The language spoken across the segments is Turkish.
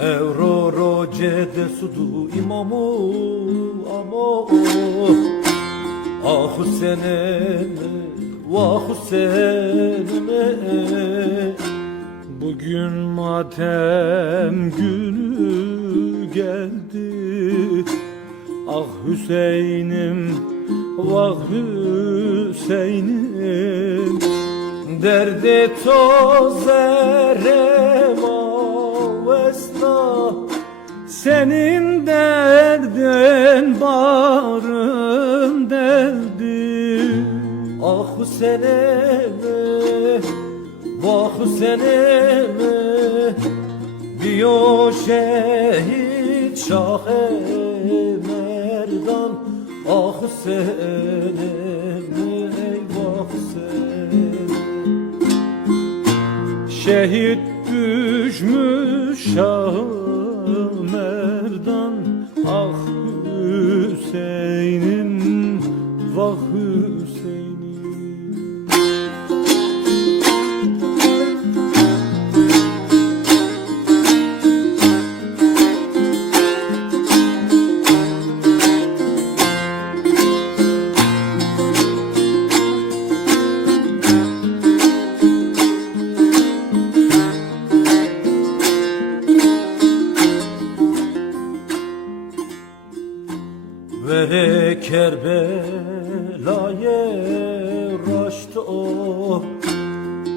Evro roce sudu imamı ama Ah Hüseyin'e vah Hüseyin'e. Bugün matem günü geldi Ah Hüseyin'im vah Hüseyin'im. Derde tozerem Senin derdin barın derdi. Ah Hüseyin'ime Vah Hüseyin'ime Biyo şehit Şah Merdan Ah Hüseyin'ime Eyvah Hüseyin. Şehit düşmüş Şah Vah Vere Kerbela'ye raşt o.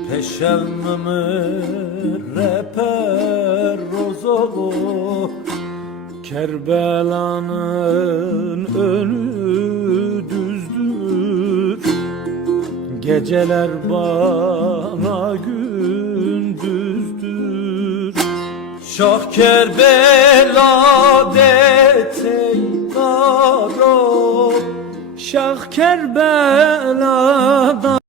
Peşevmimi reper rozolo Kerbela'nın önü düzdür. Geceler bana gündüzdür. Şah Kerbela Şah Kerbela'da